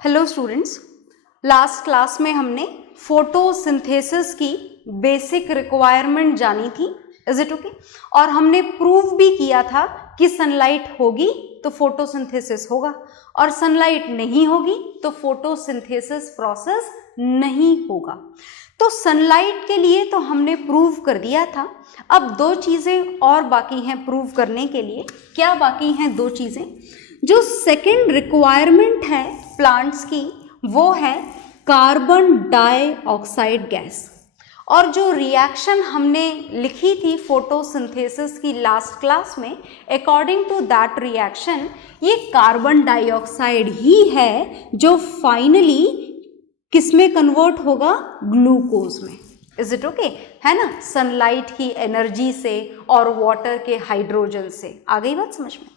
Hello students, last class में हमने photosynthesis की बेसिक रिक्वायरमेंट जानी थी, इज इट ओके? और हमने प्रूव भी किया था कि सनलाइट होगी तो फोटोसिंथेसिस होगा और सनलाइट नहीं होगी तो फोटोसिंथेसिस प्रोसेस नहीं होगा। तो सनलाइट के लिए तो हमने प्रूव कर दिया था। अब दो चीज़ें और बाकी हैं प्रूव करने के लिए। क्या बाकी हैं? दो चीज़ें। जो सेकेंड रिक्वायरमेंट है प्लांट्स की वो है कार्बन डाइऑक्साइड गैस। और जो रिएक्शन हमने लिखी थी फोटोसिंथेसिस की लास्ट क्लास में, अकॉर्डिंग टू दैट रिएक्शन ये कार्बन डाइऑक्साइड ही है जो फाइनली किसमें कन्वर्ट होगा? ग्लूकोज में। Is it okay? है ना, सनलाइट की एनर्जी से और वाटर के हाइड्रोजन से। आ गई बात समझ में?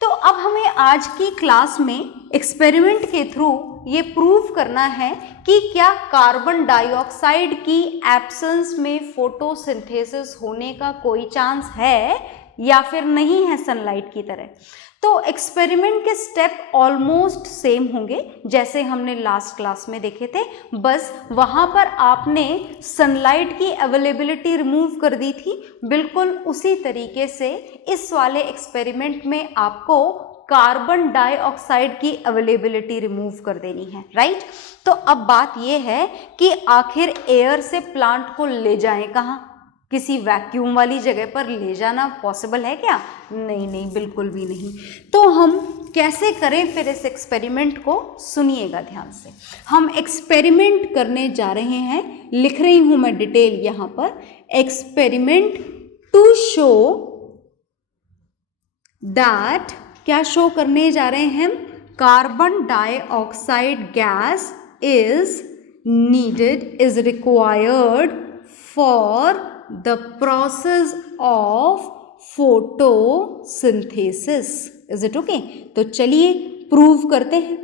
तो अब हमें आज की क्लास में एक्सपेरिमेंट के थ्रू ये प्रूव करना है कि क्या कार्बन डाइऑक्साइड की एब्सेंस में फोटोसिंथेसिस होने का कोई चांस है या फिर नहीं है सनलाइट की तरह। तो एक्सपेरिमेंट के स्टेप ऑलमोस्ट सेम होंगे जैसे हमने लास्ट क्लास में देखे थे, बस वहाँ पर आपने सनलाइट की अवेलेबिलिटी रिमूव कर दी थी। बिल्कुल उसी तरीके से इस वाले एक्सपेरिमेंट में आपको कार्बन डाइऑक्साइड की अवेलेबिलिटी रिमूव कर देनी है, राइट? तो अब बात यह है कि आखिर एयर से प्लांट को ले जाएं कहाँ? किसी वैक्यूम वाली जगह पर ले जाना पॉसिबल है क्या? नहीं नहीं, बिल्कुल भी नहीं। तो हम कैसे करें फिर इस एक्सपेरिमेंट को? सुनिएगा ध्यान से। हम एक्सपेरिमेंट करने जा रहे हैं, लिख रही हूं मैं डिटेल यहां पर। एक्सपेरिमेंट टू शो दैट, क्या शो करने जा रहे हैं हम? Carbon dioxide gas is needed, is required for the process of photosynthesis. Is it okay? तो चलिए प्रूव करते हैं।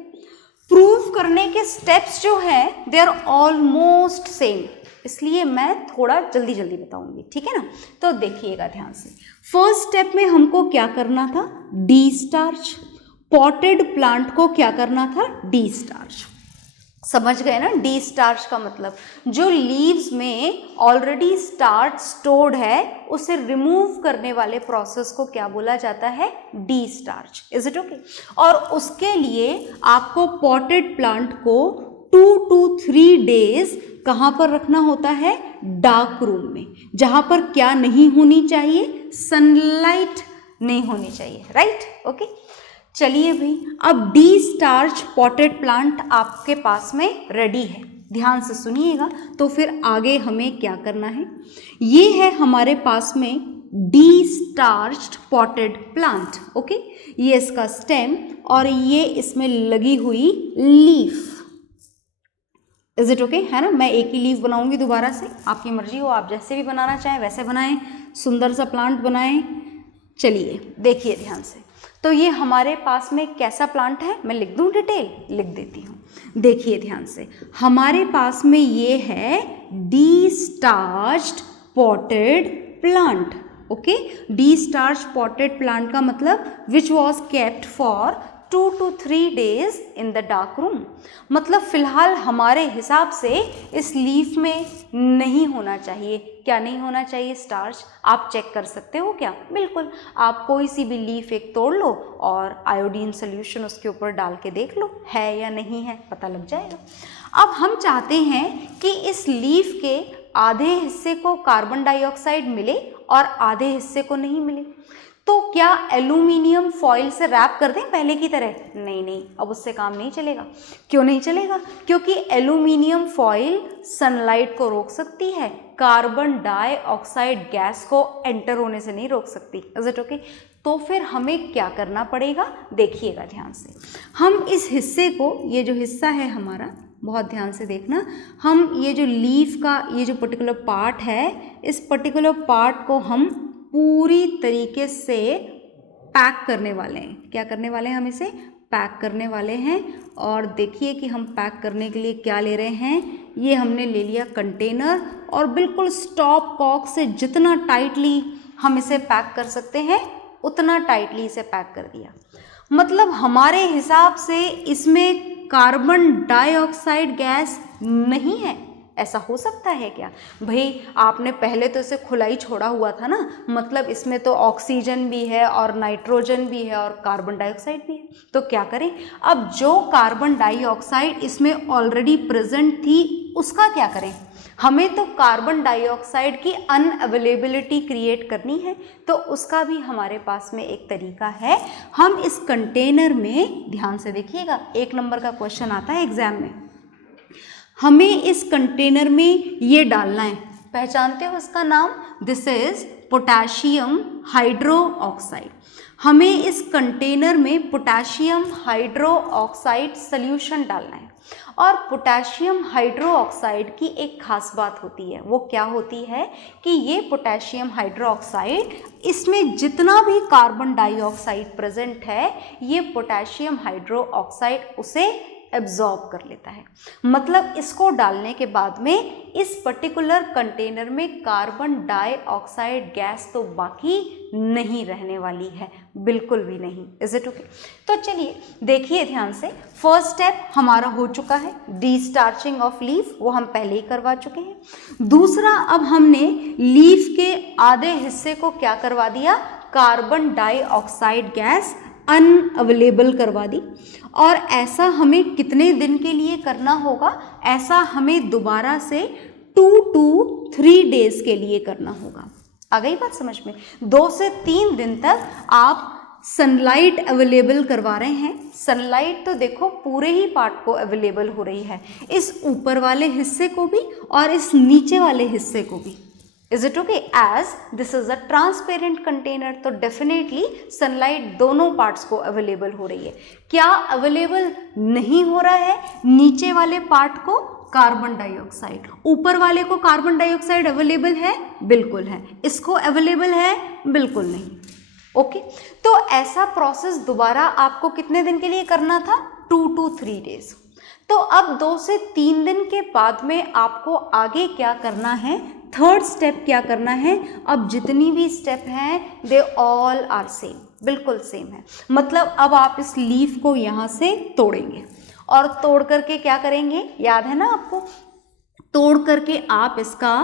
प्रूव करने के स्टेप्स जो हैं दे आर ऑलमोस्ट सेम, इसलिए मैं थोड़ा जल्दी जल्दी बताऊंगी, ठीक है ना? तो देखिएगा ध्यान से। फर्स्ट स्टेप में हमको क्या करना था? D starch. पॉटेड प्लांट को क्या करना था? D starch. समझ गए ना? डी स्टार्च का मतलब जो लीव्स में ऑलरेडी स्टार्च स्टोर्ड है उसे रिमूव करने वाले प्रोसेस को क्या बोला जाता है? D starch. Is it okay? और उसके लिए आपको पॉटेड प्लांट को 2 to 3 days कहाँ पर रखना होता है? डार्क रूम में, जहाँ पर क्या नहीं होनी चाहिए? सनलाइट नहीं होनी चाहिए, राइट? ओके, चलिए भाई, अब डी स्टार्च पॉटेड प्लांट आपके पास में रेडी है। ध्यान से सुनिएगा तो फिर आगे हमें क्या करना है। ये है हमारे पास में डी स्टार्च्ड पॉटेड प्लांट, ओके? ये इसका स्टेम और ये इसमें लगी हुई लीफ। Is it okay? है ना? मैं एक ही लीफ बनाऊंगी दोबारा से, आपकी मर्जी हो, आप जैसे भी बनाना चाहें वैसे बनाएं, सुंदर सा प्लांट बनाएं। चलिए देखिए ध्यान से। तो ये हमारे पास में कैसा प्लांट है? मैं लिख दूं, डिटेल लिख देती हूँ। देखिए ध्यान से, हमारे पास में ये है destarched potted plant, okay? Destarch potted plant का मतलब which was kept for 2 to 3 days in the dark room. मतलब फिलहाल हमारे हिसाब से इस लीफ में नहीं होना चाहिए। क्या नहीं होना चाहिए? स्टार्च। आप चेक कर सकते हो क्या? बिल्कुल, आप कोई सी भी लीफ एक तोड़ लो और आयोडीन सोल्यूशन उसके ऊपर डाल के देख लो, है या नहीं है, पता लग जाएगा। अब हम चाहते हैं कि इस लीफ के आधे हिस्से को कार्बन डाइऑक्साइड मिले और आधे हिस्से को नहीं मिले। तो क्या एल्यूमिनियम फॉइल से रैप कर दें पहले की तरह? नहीं नहीं, अब उससे काम नहीं चलेगा। क्यों नहीं चलेगा? क्योंकि एल्यूमिनियम फॉइल सनलाइट को रोक सकती है, कार्बन डाइऑक्साइड गैस को एंटर होने से नहीं रोक सकती। Is it okay? तो फिर हमें क्या करना पड़ेगा? देखिएगा ध्यान से। हम इस हिस्से को, ये जो हिस्सा है हमारा, बहुत ध्यान से देखना, हम ये जो लीफ का ये जो पर्टिकुलर पार्ट है, इस पर्टिकुलर पार्ट को हम पूरी तरीके से पैक करने वाले हैं। क्या करने वाले हैं? हम इसे पैक करने वाले हैं। और देखिए कि हम पैक करने के लिए क्या ले रहे हैं। ये हमने ले लिया कंटेनर और बिल्कुल स्टॉप कॉक से जितना टाइटली हम इसे पैक कर सकते हैं उतना टाइटली इसे पैक कर दिया। मतलब हमारे हिसाब से इसमें कार्बन डाइऑक्साइड गैस नहीं है? ऐसा हो सकता है क्या? भाई आपने पहले तो इसे खुला ही छोड़ा हुआ था ना, मतलब इसमें तो ऑक्सीजन भी है और नाइट्रोजन भी है और कार्बन डाइऑक्साइड भी है। तो क्या करें, अब जो कार्बन डाइऑक्साइड इसमें ऑलरेडी प्रेजेंट थी उसका क्या करें? हमें तो कार्बन डाइऑक्साइड की अनअवेलेबिलिटी क्रिएट करनी है, तो उसका भी हमारे पास में एक तरीका है। हम इस कंटेनर में, ध्यान से देखिएगा, 1 नंबर का क्वेश्चन आता है एग्जाम में, हमें इस कंटेनर में ये डालना है, पहचानते हो इसका नाम? This is potassium hydroxide. हमें इस कंटेनर में पोटेशियम हाइड्रोक्साइड सॉल्यूशन डालना है। और पोटेशियम हाइड्रोक्साइड की एक खास बात होती है, वो क्या होती है कि ये पोटेशियम हाइड्रोक्साइड, इसमें जितना भी कार्बन डाइऑक्साइड प्रेजेंट है, ये पोटेशियम हाइड्रोक्साइड उसे एब्जॉर्ब कर लेता है। मतलब इसको डालने के बाद में इस पर्टिकुलर कंटेनर में कार्बन डाइऑक्साइड गैस तो बाकी नहीं रहने वाली है, बिल्कुल भी नहीं। Is it okay? तो चलिए देखिए ध्यान से, फर्स्ट स्टेप हमारा हो चुका है, डीस्टार्चिंग ऑफ लीफ, वो हम पहले ही करवा चुके हैं। दूसरा, अब हमने लीफ के आधे हिस्से को क्या करवा दिया? कार्बन डाइऑक्साइड गैस अनअवेलेबल करवा दी। और ऐसा हमें कितने दिन के लिए करना होगा? ऐसा हमें दोबारा से 2 to 3 डेज के लिए करना होगा। आ गई बात समझ में? 2 से 3 दिन तक आप सनलाइट अवेलेबल करवा रहे हैं। सनलाइट तो देखो पूरे ही पार्ट को अवेलेबल हो रही है, इस ऊपर वाले हिस्से को भी और इस नीचे वाले हिस्से को भी। Is it okay? As this is a transparent container, तो डेफिनेटली सनलाइट दोनों पार्ट्स को अवेलेबल हो रही है। क्या अवेलेबल नहीं हो रहा है? नीचे वाले पार्ट को कार्बन डाइऑक्साइड, ऊपर वाले को कार्बन डाइऑक्साइड अवेलेबल है? बिल्कुल है। इसको अवेलेबल है? बिल्कुल नहीं। ओके, तो ऐसा प्रोसेस दोबारा आपको कितने दिन के लिए करना था? 2 to 3 डेज। तो अब 2 से 3 दिन के बाद में आपको आगे क्या करना है? थर्ड स्टेप क्या करना है? अब जितनी भी स्टेप हैं दे ऑल आर सेम, बिल्कुल सेम है। मतलब अब आप इस लीफ को यहाँ से तोड़ेंगे और तोड़ करके क्या करेंगे? याद है ना आपको? तोड़ करके आप इसका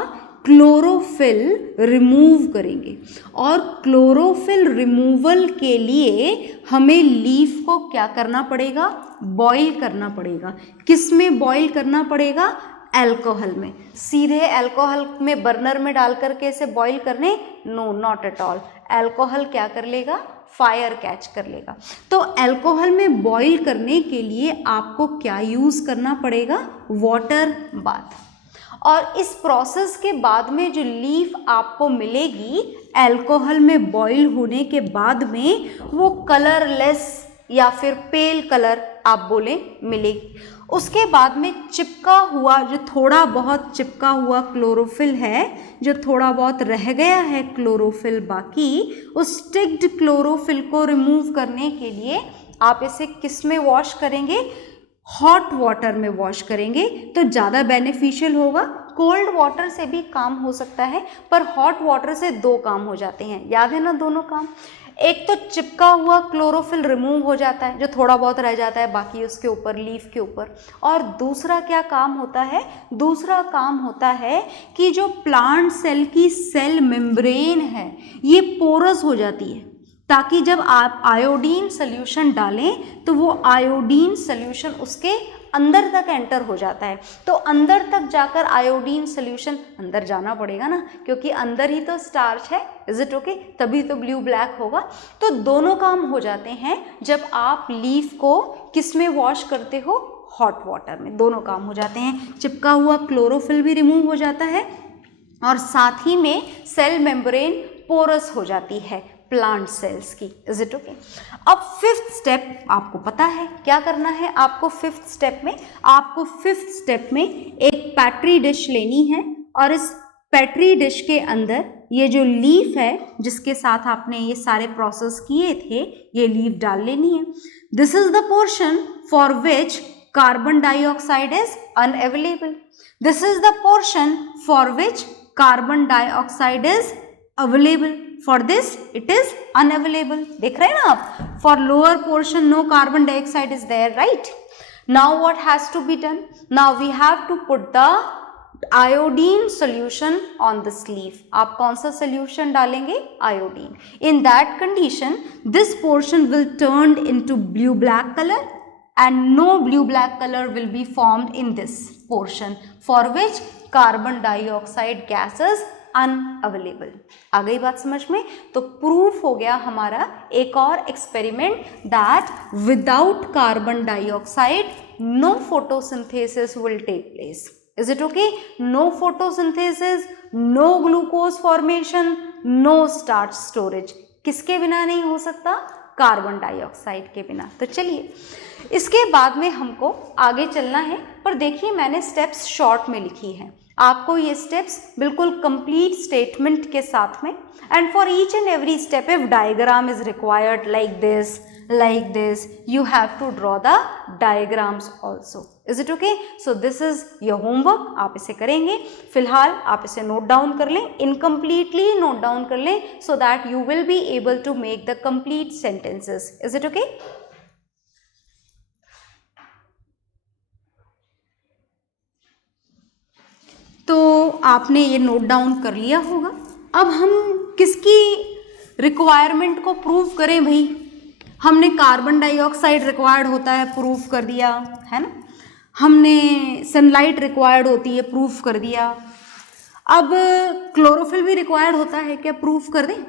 क्लोरोफिल रिमूव करेंगे। और क्लोरोफिल रिमूवल के लिए हमें लीफ को क्या करना पड़ेगा? बॉईल करना पड़ेगा। किस में बॉईल करना पड़ेगा? अल्कोहल में। सीधे अल्कोहल में बर्नर में डाल करके इसे बॉईल करने? No, not at all. Alcohol क्या कर लेगा? फायर कैच कर लेगा। तो अल्कोहल में बॉईल करने के लिए आपको क्या यूज़ करना पड़ेगा? Water bath. और इस प्रोसेस के बाद में जो लीफ आपको मिलेगी अल्कोहल में बॉईल होने के बाद में, वो कलरलेस या फिर पेल कलर आप बोले मिलेगी। उसके बाद में चिपका हुआ, जो थोड़ा बहुत चिपका हुआ क्लोरोफिल है, जो थोड़ा बहुत रह गया है क्लोरोफिल बाकी, उस स्टिक्ड क्लोरोफिल को रिमूव करने के लिए आप इसे किस में वॉश करेंगे? हॉट वाटर में वॉश करेंगे तो ज़्यादा बेनिफिशियल होगा। कोल्ड वाटर से भी काम हो सकता है, पर हॉट वाटर से 2 काम हो जाते हैं। याद है ना दोनों काम? एक तो चिपका हुआ क्लोरोफिल रिमूव हो जाता है, जो थोड़ा बहुत रह जाता है बाकी उसके ऊपर, लीफ के ऊपर। और दूसरा क्या काम होता है? दूसरा काम होता है कि जो प्लांट सेल की सेल मेम्ब्रेन है, ये पोरस हो जाती है, ताकि जब आप आयोडीन सोल्यूशन डालें तो वो आयोडीन सोल्यूशन उसके अंदर तक एंटर हो जाता है। तो अंदर तक जाकर आयोडीन सोल्यूशन, अंदर जाना पड़ेगा ना, क्योंकि अंदर ही तो स्टार्च है। Is it okay? तभी तो ब्लू ब्लैक होगा। तो दोनों काम हो जाते हैं जब आप लीफ को किस में वॉश करते हो? हॉट वाटर में। दोनों काम हो जाते हैं, चिपका हुआ क्लोरोफिल भी रिमूव हो जाता है और साथ ही में सेल मेम्ब्रेन पोरस हो जाती है प्लांट सेल्स की। Is it okay? अब 5th स्टेप आपको पता है क्या करना है आपको। 5th स्टेप में आपको 5th स्टेप में एक पैट्री डिश लेनी है और इस पैट्री डिश के अंदर ये जो लीफ है जिसके साथ आपने ये सारे प्रोसेस किए थे, ये लीफ डाल लेनी है। This is the portion for which carbon dioxide is unavailable. This is the portion for which carbon dioxide is available. For this it is unavailable। देख रहे हैं ना आप? For lower portion no carbon dioxide is there, right? Now what has to be done? Now we have to put the iodine solution on the sleeve. आप कौन सा solution डालेंगे? Iodine. In that condition, this portion will turn into blue black color and no blue black color will be formed in this portion, for which carbon dioxide gas is unavailable. आ गई बात समझ में? तो proof हो गया हमारा एक और experiment that without carbon dioxide no photosynthesis will take place. Is it okay? No photosynthesis, no glucose formation, no starch storage. किसके बिना नहीं हो सकता? कार्बन डाइऑक्साइड के बिना। तो चलिए इसके बाद में हमको आगे चलना है, पर देखिए मैंने स्टेप्स शॉर्ट में लिखी है, आपको ये स्टेप्स बिल्कुल कंप्लीट स्टेटमेंट के साथ में, and for each and every step if diagram is required like this you have to draw the diagrams also. Is it okay? So this is your homework. आप इसे करेंगे। फिलहाल आप इसे नोट डाउन कर लें, इनकम्प्लीटली नोट डाउन कर लें, so that you will be able to make the complete sentences. Is it okay? तो आपने ये नोट डाउन कर लिया होगा। अब हम किसकी रिक्वायरमेंट को प्रूव करें भाई? हमने कार्बन डाइऑक्साइड रिक्वायर्ड होता है, प्रूफ कर दिया है ना। हमने सनलाइट रिक्वायर्ड होती है, प्रूफ कर दिया। अब क्लोरोफिल भी रिक्वायर्ड होता है, क्या प्रूफ कर दें?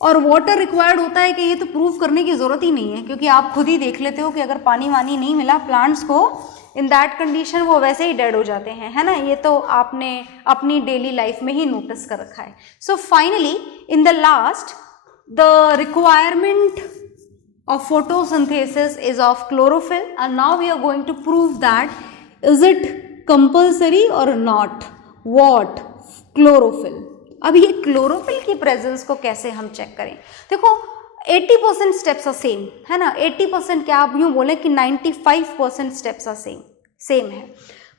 और वाटर रिक्वायर्ड होता है कि ये तो प्रूफ करने की ज़रूरत ही नहीं है, क्योंकि आप खुद ही देख लेते हो कि अगर पानी वानी नहीं मिला प्लांट्स को, इन दैट कंडीशन वो वैसे ही डेड हो जाते हैं, है ना। ये तो आपने अपनी डेली लाइफ में ही नोटिस कर रखा है। So finally in the last the requirement of photosynthesis is of chlorophyll, and now we are going to prove that is it compulsory or not what chlorophyll। अब ये क्लोरोफिल की presence को कैसे हम चेक करें? देखो 80% स्टेप्स आर सेम, है ना। 80% क्या आप यूँ बोलें कि 95% स्टेप्स आर सेम है।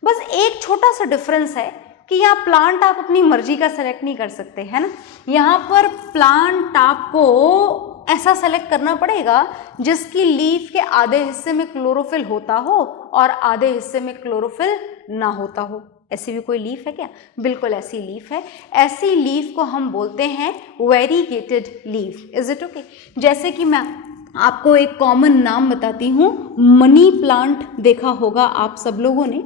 बस एक छोटा सा डिफरेंस है कि यहाँ प्लांट आप अपनी मर्जी का सेलेक्ट नहीं कर सकते, है ना। यहाँ पर प्लांट आपको ऐसा सेलेक्ट करना पड़ेगा जिसकी लीफ के आधे हिस्से में क्लोरोफिल होता हो और आधे हिस्से में क्लोरोफिल ना होता हो। ऐसी भी कोई लीफ है क्या? बिल्कुल ऐसी लीफ है। ऐसी लीफ को हम बोलते हैं variegated leaf. Is it okay? जैसे कि मैं आपको एक कॉमन नाम बताती हूँ, मनी प्लांट देखा होगा आप सब लोगों ने।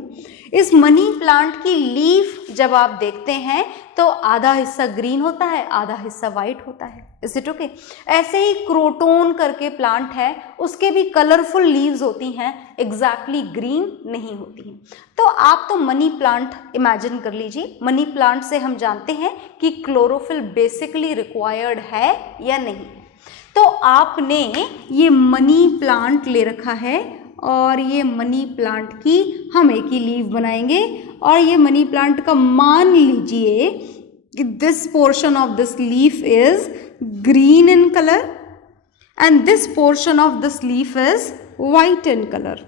इस मनी प्लांट की लीफ जब आप देखते हैं तो आधा हिस्सा ग्रीन होता है, आधा हिस्सा वाइट होता है। Is it okay? ऐसे ही क्रोटोन करके प्लांट है, उसके भी कलरफुल लीव्स होती हैं, एग्जैक्टली ग्रीन नहीं होती हैं। तो आप तो मनी प्लांट इमेजिन कर लीजिए। मनी प्लांट से हम जानते हैं कि क्लोरोफिल बेसिकली रिक्वायर्ड है या नहीं। तो आपने ये मनी प्लांट ले रखा है और ये मनी प्लांट की हम एक ही लीफ बनाएंगे, और ये मनी प्लांट का मान लीजिए कि this portion of this leaf is green in colour and this portion of this leaf is white in colour.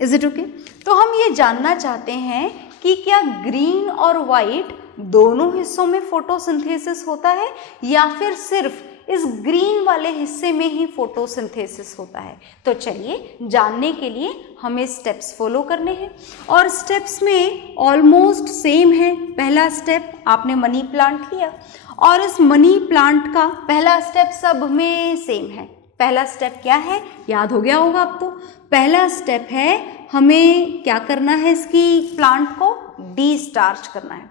Is it okay? तो हम ये जानना चाहते हैं कि क्या ग्रीन और वाइट दोनों हिस्सों में फोटोसिंथेसिस होता है या फिर सिर्फ इस ग्रीन वाले हिस्से में ही फोटोसिंथेसिस होता है। तो चलिए जानने के लिए हमें स्टेप्स फॉलो करने हैं, और स्टेप्स में ऑलमोस्ट सेम है। पहला स्टेप आपने मनी प्लांट लिया, और इस मनी प्लांट का पहला स्टेप सब में सेम है। पहला स्टेप क्या है? याद हो गया होगा अब तो। पहला स्टेप है हमें क्या करना है, इसकी प्लांट को डी-स्टार्च करना है।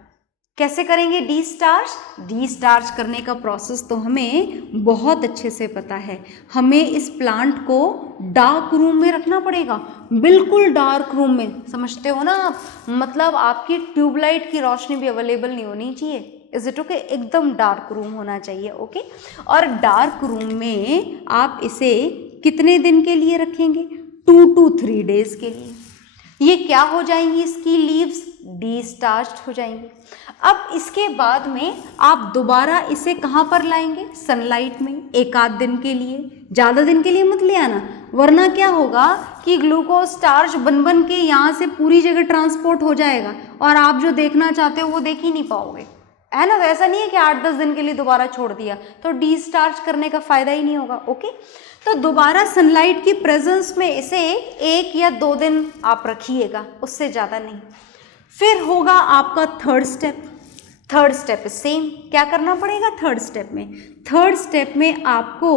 कैसे करेंगे डी-स्टार्च? डी-स्टार्च करने का प्रोसेस तो हमें बहुत अच्छे से पता है। हमें इस प्लांट को डार्क रूम में रखना पड़ेगा, बिल्कुल डार्क रूम में, समझते हो ना आप। मतलब आपकी ट्यूबलाइट की रोशनी भी अवेलेबल नहीं होनी चाहिए। Is it okay? एकदम डार्क रूम होना चाहिए। ओके? और डार्क रूम में आप इसे कितने दिन के लिए रखेंगे? 2 to 3 डेज के लिए। ये क्या हो जाएंगी? इसकी लीव्स डी-स्टार्च्ड हो जाएंगी। अब इसके बाद में आप दोबारा इसे कहाँ पर लाएंगे? सनलाइट में, एक आध दिन के लिए। ज़्यादा दिन के लिए मत ले आना, वरना क्या होगा कि ग्लूकोज स्टार्च बन बन के यहाँ से पूरी जगह ट्रांसपोर्ट हो जाएगा और आप जो देखना चाहते हो वो देख ही नहीं पाओगे, है ना। वैसा नहीं है कि 8-10 दिन के लिए दोबारा छोड़ दिया तो डी-स्टार्च करने का फ़ायदा ही नहीं होगा। ओके? तो दोबारा सनलाइट की प्रेजेंस में इसे 1 या 2 दिन आप रखिएगा, उससे ज़्यादा नहीं। फिर होगा आपका third step. Third step same, क्या करना पड़ेगा थर्ड स्टेप में? थर्ड स्टेप में आपको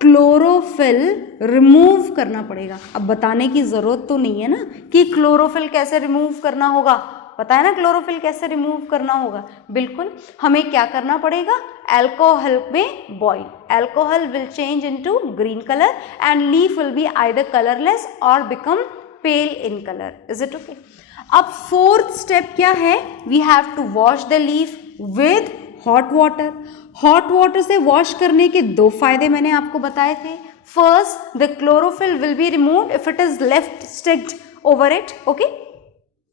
क्लोरोफिल रिमूव करना पड़ेगा। अब बताने की ज़रूरत तो नहीं है ना कि क्लोरोफिल कैसे रिमूव करना होगा, पता है ना क्लोरोफिल कैसे रिमूव करना होगा। बिल्कुल, हमें क्या करना पड़ेगा? अल्कोहल में boil, alcohol will change into green colour and leaf will be either colourless और become pale in colour. Is it okay? अब फोर्थ स्टेप क्या है? We have to wash the leaf with hot water. Hot water से wash करने के 2 फायदे मैंने आपको बताए थे। First, the chlorophyll will be removed if it is left sticked over it, okay.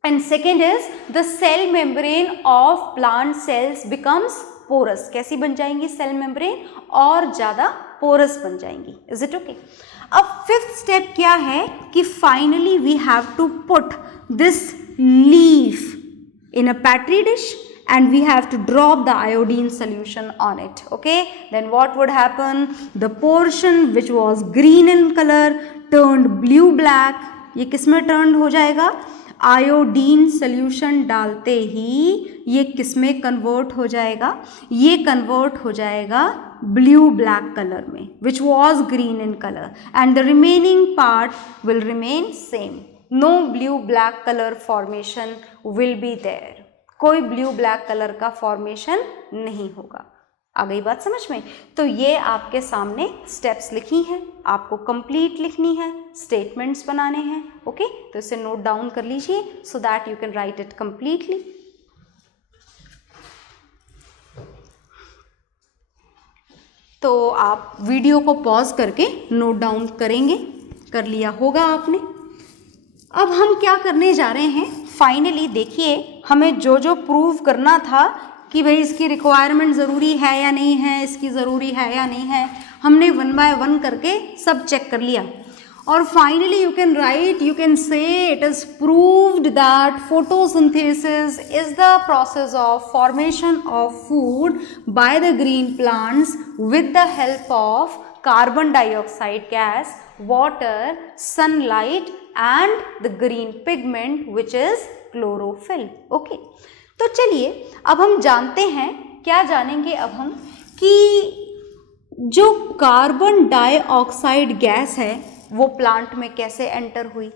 And second is the cell membrane of plant cells becomes porous. कैसी बन जाएंगी सेल मेम्ब्रेन? और ज़्यादा पोरस बन जाएंगी। Is it okay? अब fifth step क्या है कि finally we have to put this leaf in a petri dish and we have to drop the iodine solution on it. Okay, then what would happen? The portion which was green in color turned blue black. ये किस में turn हो जाएगा? Iodine solution डालते ही ये किस में convert हो जाएगा? ये कन्वर्ट हो जाएगा ब्लू ब्लैक कलर में, which was green in colour, and the remaining part will remain same. No blue black colour formation will be there. कोई ब्लू ब्लैक कलर का फॉर्मेशन नहीं होगा. आ गई बात समझ में? तो ये आपके सामने स्टेप्स लिखी हैं, आपको कंप्लीट लिखनी है, स्टेटमेंट्स बनाने हैं. ओके, तो इसे नोट डाउन कर लीजिए so that you can write it completely. तो आप वीडियो को पॉज करके नोट डाउन करेंगे. कर लिया होगा आपने. अब हम क्या करने जा रहे हैं? फाइनली देखिए, हमें जो जो प्रूव करना था कि भाई इसकी रिक्वायरमेंट ज़रूरी है या नहीं है, इसकी ज़रूरी है या नहीं है, हमने 1 बाय 1 करके सब चेक कर लिया. और finally you can write, you can say it is proved that photosynthesis is the process of formation of food by the green plants with the help of carbon dioxide gas, water, sunlight and the green pigment which is chlorophyll. Okay. तो चलिए अब हम जानते हैं, क्या जानेंगे अब हम, कि जो कार्बन डाइऑक्साइड गैस है वो प्लांट में कैसे एंटर हुई,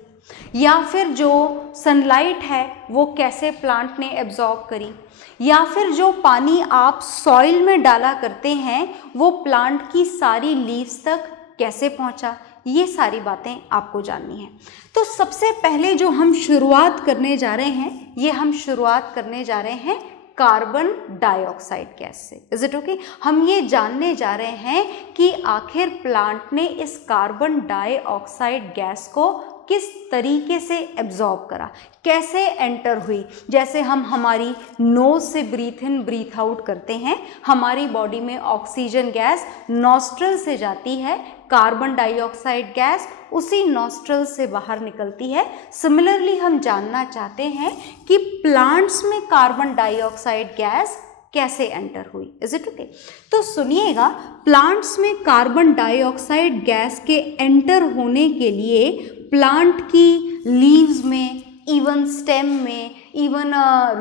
या फिर जो सनलाइट है वो कैसे प्लांट ने एब्जॉर्ब करी, या फिर जो पानी आप सॉइल में डाला करते हैं वो प्लांट की सारी लीव्स तक कैसे पहुंचा. ये सारी बातें आपको जाननी है. तो सबसे पहले जो हम शुरुआत करने जा रहे हैं, ये हम शुरुआत करने जा रहे हैं कार्बन डाइऑक्साइड गैस से. Is it okay? हम ये जानने जा रहे हैं कि आखिर प्लांट ने इस कार्बन डाइऑक्साइड गैस को किस तरीके से एब्जॉर्ब करा, कैसे एंटर हुई. जैसे हम हमारी नोज से ब्रीथ इन ब्रीथ आउट करते हैं, हमारी बॉडी में ऑक्सीजन गैस नॉस्ट्रल से जाती है, कार्बन डाइऑक्साइड गैस उसी नॉस्ट्रल से बाहर निकलती है. सिमिलरली हम जानना चाहते हैं कि प्लांट्स में कार्बन डाइऑक्साइड गैस कैसे एंटर हुई. Is it okay? तो सुनिएगा, प्लांट्स में कार्बन डाइऑक्साइड गैस के एंटर होने के लिए प्लांट की लीव्स में, इवन स्टेम में, इवन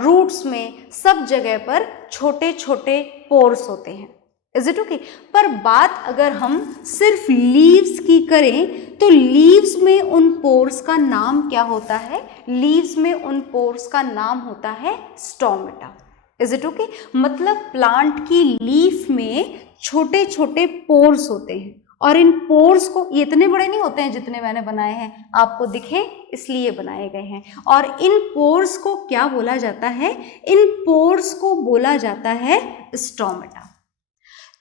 रूट्स में, सब जगह पर छोटे छोटे पोर्स होते हैं. Is it okay? पर बात अगर हम सिर्फ लीव्स की करें तो लीव्स में उन पोर्स का नाम क्या होता है? लीव्स में उन पोर्स का नाम होता है स्टोमेटा. Is it okay? मतलब प्लांट की लीफ में छोटे छोटे पोर्स होते हैं, और इन पोर्स को, ये इतने बड़े नहीं होते हैं जितने मैंने बनाए हैं, आपको दिखे इसलिए बनाए गए हैं. और इन पोर्स को क्या बोला जाता है? इन पोर्स को बोला जाता है स्टोमेटा.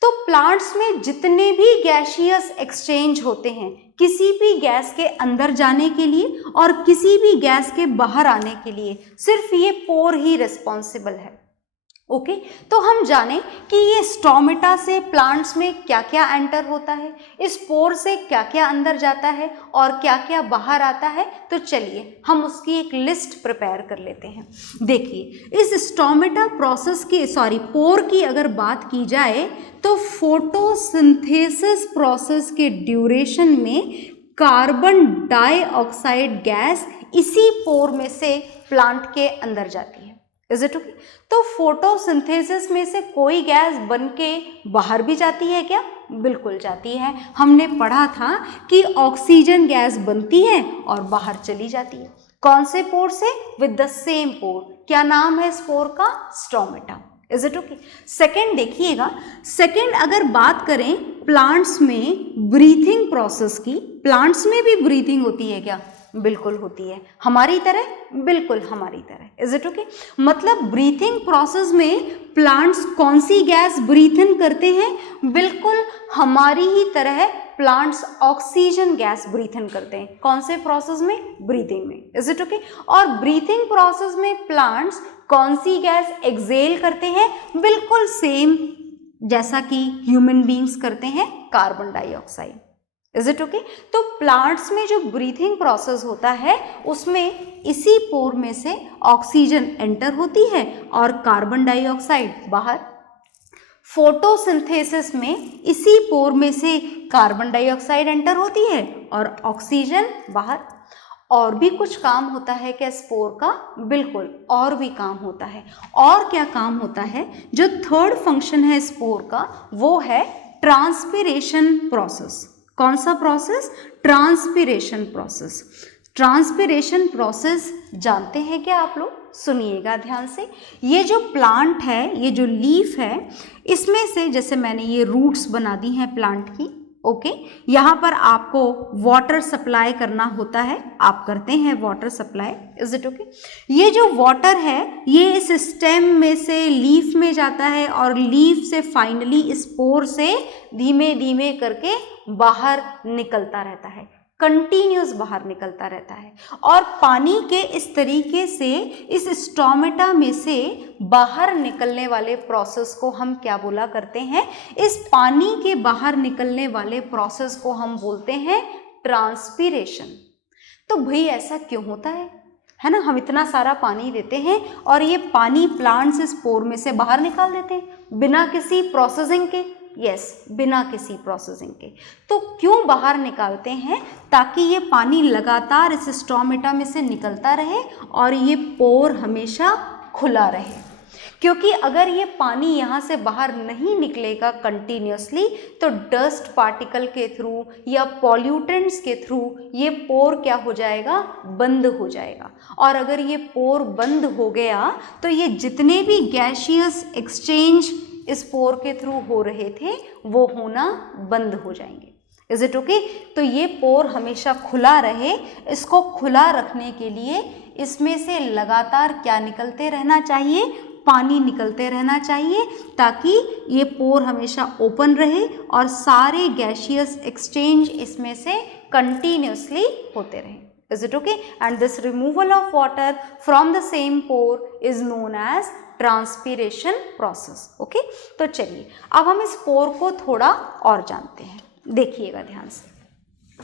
तो प्लांट्स में जितने भी गैसियस एक्सचेंज होते हैं, किसी भी गैस के अंदर जाने के लिए और किसी भी गैस के बाहर आने के लिए, सिर्फ ये पोर ही रिस्पॉन्सिबल है. ओके तो हम जाने कि ये स्टोमेटा से प्लांट्स में क्या क्या एंटर होता है, इस पोर से क्या क्या अंदर जाता है और क्या क्या बाहर आता है। तो चलिए हम उसकी एक लिस्ट प्रिपेयर कर लेते हैं। देखिए इस स्टोमेटा प्रोसेस की पोर की अगर बात की जाए तो फोटोसिंथेसिस प्रोसेस के ड्यूरेशन में कार्बन डाइऑक्साइड गैस इसी पोर में से प्लांट के अंदर जाती है। Is it okay? तो फोटोसिंथेसिस में से कोई गैस बन के बाहर भी जाती है क्या? बिल्कुल जाती है। हमने पढ़ा था कि ऑक्सीजन गैस बनती है और बाहर चली जाती है। कौन से पोर से? विद द सेम पोर। क्या नाम है इस पोर का? Stomata. Is it okay? Second देखिएगा, सेकेंड अगर बात करें प्लांट्स में ब्रीथिंग प्रोसेस की, प्लांट्स में भी ब्रीथिंग होती है क्या? बिल्कुल होती है। हमारी तरह? बिल्कुल हमारी तरह। Is it okay? मतलब ब्रीथिंग प्रोसेस में प्लांट्स कौन सी गैस ब्रीथ इन करते हैं? बिल्कुल हमारी ही तरह प्लांट्स ऑक्सीजन गैस ब्रीथ इन करते हैं। कौन से प्रोसेस में? ब्रीथिंग में। Is it okay? और ब्रीथिंग प्रोसेस में प्लांट्स कौन सी गैस एक्सेल करते हैं? बिल्कुल सेम जैसा कि ह्यूमन बींग्स करते हैं, carbon dioxide. Is it okay? तो प्लांट्स में जो ब्रीथिंग प्रोसेस होता है उसमें इसी पोर में से ऑक्सीजन एंटर होती है और कार्बन डाइऑक्साइड बाहर। फोटोसिंथेसिस में इसी पोर में से कार्बन डाइऑक्साइड एंटर होती है और ऑक्सीजन बाहर। और भी कुछ काम होता है क्या स्पोर का? बिल्कुल और भी काम होता है। और क्या काम होता है? जो थर्ड फंक्शन है स्पोर का वो है ट्रांसपिरेशन प्रोसेस। कौन सा process? Transpiration process. Transpiration process जानते हैं क्या आप लोग? सुनिएगा ध्यान से। ये जो प्लांट है, ये जो लीफ है, इसमें से जैसे मैंने ये रूट्स बना दी हैं प्लांट की, ओके यहाँ पर आपको वाटर सप्लाई करना होता है, आप करते हैं water supply. Is it okay? ये जो वाटर है ये इस स्टेम में से लीफ में जाता है और लीफ से फाइनली इस पोर से धीमे धीमे करके बाहर निकलता रहता है, कंटिन्यूस बाहर निकलता रहता है। और पानी के इस तरीके से इस स्टोमेटा में से बाहर निकलने वाले प्रोसेस को हम क्या बोला करते हैं? इस पानी के बाहर निकलने वाले प्रोसेस को हम बोलते हैं ट्रांसपिरेशन। तो भाई ऐसा क्यों होता है ना? हम इतना सारा पानी देते हैं और ये पानी प्लांट्स इस पोर में से बाहर निकाल देते हैं बिना किसी प्रोसेसिंग के। यस, बिना किसी प्रोसेसिंग के। तो क्यों बाहर निकालते हैं? ताकि ये पानी लगातार इस स्टोमेटा में से निकलता रहे और ये पोर हमेशा खुला रहे। क्योंकि अगर ये पानी यहाँ से बाहर नहीं निकलेगा कंटिन्यूसली तो डस्ट पार्टिकल के थ्रू या पॉल्यूटेंट्स के थ्रू ये पोर क्या हो जाएगा? बंद हो जाएगा। और अगर ये पोर बंद हो गया तो ये जितने भी गैसियस एक्सचेंज इस पोर के थ्रू हो रहे थे वो होना बंद हो जाएंगे। Is it okay? तो ये पोर हमेशा खुला रहे, इसको खुला रखने के लिए इसमें से लगातार क्या निकलते रहना चाहिए? पानी निकलते रहना चाहिए ताकि ये पोर हमेशा ओपन रहे और सारे गैसियस एक्सचेंज इसमें से कंटिन्यूसली होते रहें। Is it okay? And this removal of water from the same pore is known as transpiration process. Okay, तो चलिए अब हम इस पोर को थोड़ा और जानते हैं। देखिएगा ध्यान से,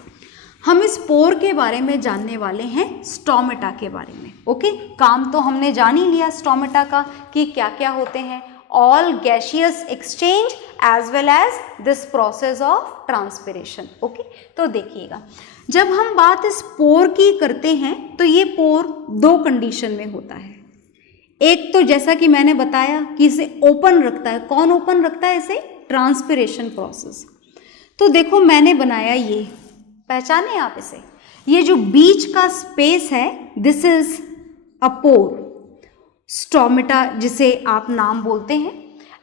हम इस पोर के बारे में जानने वाले हैं स्टोमेटा के बारे में। ओके, काम तो हमने जान ही लिया स्टोमेटा का कि क्या क्या होते हैं, all gaseous exchange as well as this process of transpiration. Okay, तो देखिएगा जब हम बात इस पोर की करते हैं तो ये पोर दो कंडीशन में होता है। एक तो जैसा कि मैंने बताया कि इसे ओपन रखता है। कौन ओपन रखता है इसे? Transpiration process. तो देखो मैंने बनाया ये, पहचाने आप इसे? ये जो बीच का स्पेस है this is a pore, stomata जिसे आप नाम बोलते हैं।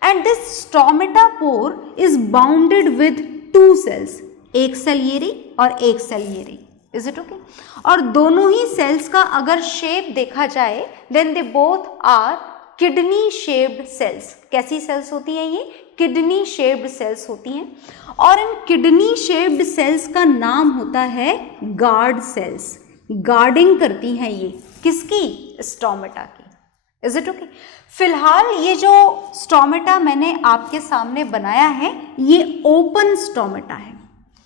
And this stomata pore is bounded with two cells, एक सेल ये रही और एक सेल ये रही। Is it okay? और दोनों ही सेल्स का अगर शेप देखा जाए then they both are kidney shaped cells. कैसी सेल्स होती हैं ये? किडनी शेप्ड सेल्स होती हैं। और इन किडनी शेप्ड सेल्स का नाम होता है गार्ड सेल्स। गार्डिंग करती हैं ये किसकी? स्टोमेटा की। Is it okay? फिलहाल ये जो स्टोमेटा मैंने आपके सामने बनाया है ये ओपन स्टोमेटा है,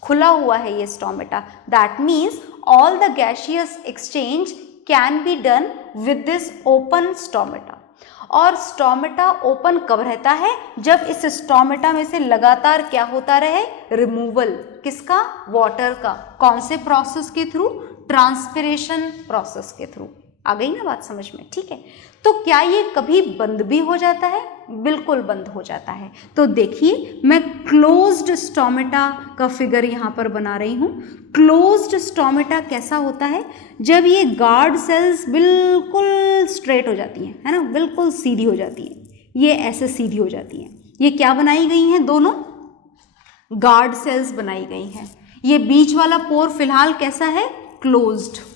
खुला हुआ है ये stomata. That means all the gaseous exchange can be done with this open stomata. और स्टोमेटा ओपन कब रहता है? जब इस स्टोमेटा में से लगातार क्या होता रहे? रिमूवल। किसका? वाटर का। कौन से प्रोसेस के थ्रू? ट्रांसपिरेशन प्रोसेस के थ्रू। आ गई ना बात समझ में? ठीक है। तो क्या ये कभी बंद भी हो जाता है? बिल्कुल बंद हो जाता है। तो देखिए मैं क्लोज्ड स्टोमेटा का फिगर यहाँ पर बना रही हूँ। क्लोज्ड स्टोमेटा कैसा होता है? जब ये गार्ड सेल्स बिल्कुल स्ट्रेट हो जाती हैं, है ना, बिल्कुल सीधी हो जाती हैं, ये ऐसे सीधी हो जाती हैं। ये क्या बनाई गई हैं? दोनों गार्ड सेल्स बनाई गई हैं। ये बीच वाला पोर फिलहाल कैसा है? क्लोज्ड।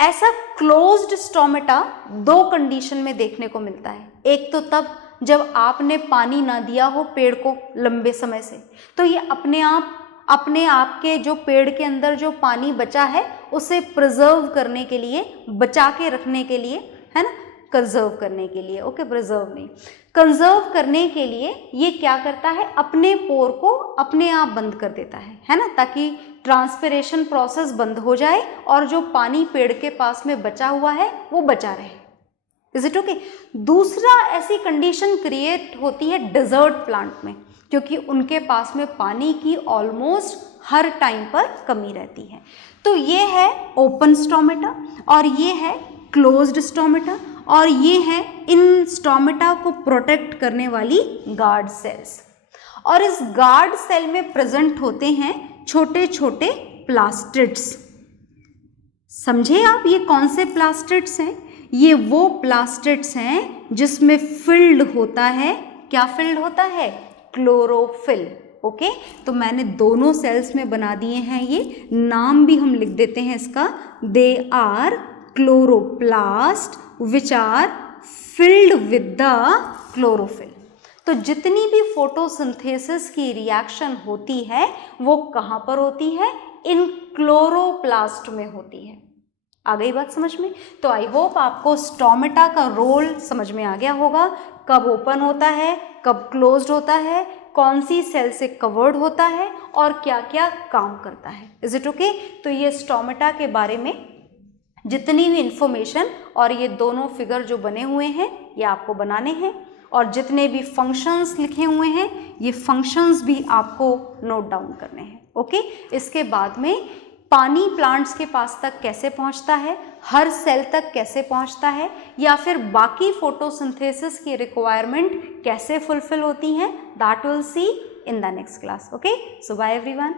ऐसा क्लोज्ड स्टोमेटा दो कंडीशन में देखने को मिलता है। एक तो तब जब आपने पानी ना दिया हो पेड़ को लंबे समय से, तो ये अपने आप के जो पेड़ के अंदर जो पानी बचा है उसे प्रिजर्व करने के लिए, बचा के रखने के लिए, है ना, कंजर्व करने के लिए, ओके, प्रिजर्व नहीं, कंजर्व करने के लिए ये क्या करता है? अपने पोर को अपने आप बंद कर देता है ना, ताकि ट्रांसपिरेशन प्रोसेस बंद हो जाए और जो पानी पेड़ के पास में बचा हुआ है वो बचा रहे। Is it okay? दूसरा ऐसी कंडीशन क्रिएट होती है डेजर्ट प्लांट में, क्योंकि उनके पास में पानी की ऑलमोस्ट हर टाइम पर कमी रहती है। तो ये है ओपन स्टोमेटा और ये है क्लोज्ड स्टोमेटा और ये है इन स्टोमेटा को प्रोटेक्ट करने वाली गार्ड सेल्स। और इस गार्ड सेल में प्रेजेंट होते हैं छोटे छोटे प्लास्टिड्स। समझे आप ये कौन से प्लास्टिड्स हैं? ये वो प्लास्टिड्स हैं जिसमें फिल्ड होता है, क्या फिल्ड होता है? क्लोरोफिल। ओके, तो मैंने दोनों सेल्स में बना दिए हैं, ये नाम भी हम लिख देते हैं इसका। They are chloroplast which are filled with the chlorophyll. तो जितनी भी फोटोसिंथेसिस की रिएक्शन होती है वो कहाँ पर होती है? इन क्लोरोप्लास्ट में होती है। आ गई बात समझ में? तो आई होप आपको स्टोमेटा का रोल समझ में आ गया होगा। कब ओपन होता है, कब क्लोज्ड होता है, कौन सी सेल से कवर्ड होता है और क्या क्या काम करता है। Is it okay? तो ये स्टोमेटा के बारे में जितनी भी इंफॉर्मेशन और ये दोनों फिगर जो बने हुए हैं ये आपको बनाने हैं, और जितने भी फंक्शंस लिखे हुए हैं ये फंक्शंस भी आपको नोट डाउन करने हैं। ओके, इसके बाद में पानी प्लांट्स के पास तक कैसे पहुंचता है, हर सेल तक कैसे पहुंचता है, या फिर बाकी फोटोसिंथेसिस की रिक्वायरमेंट कैसे फुलफिल होती हैं, that will see in the next class. Okay, so bye everyone.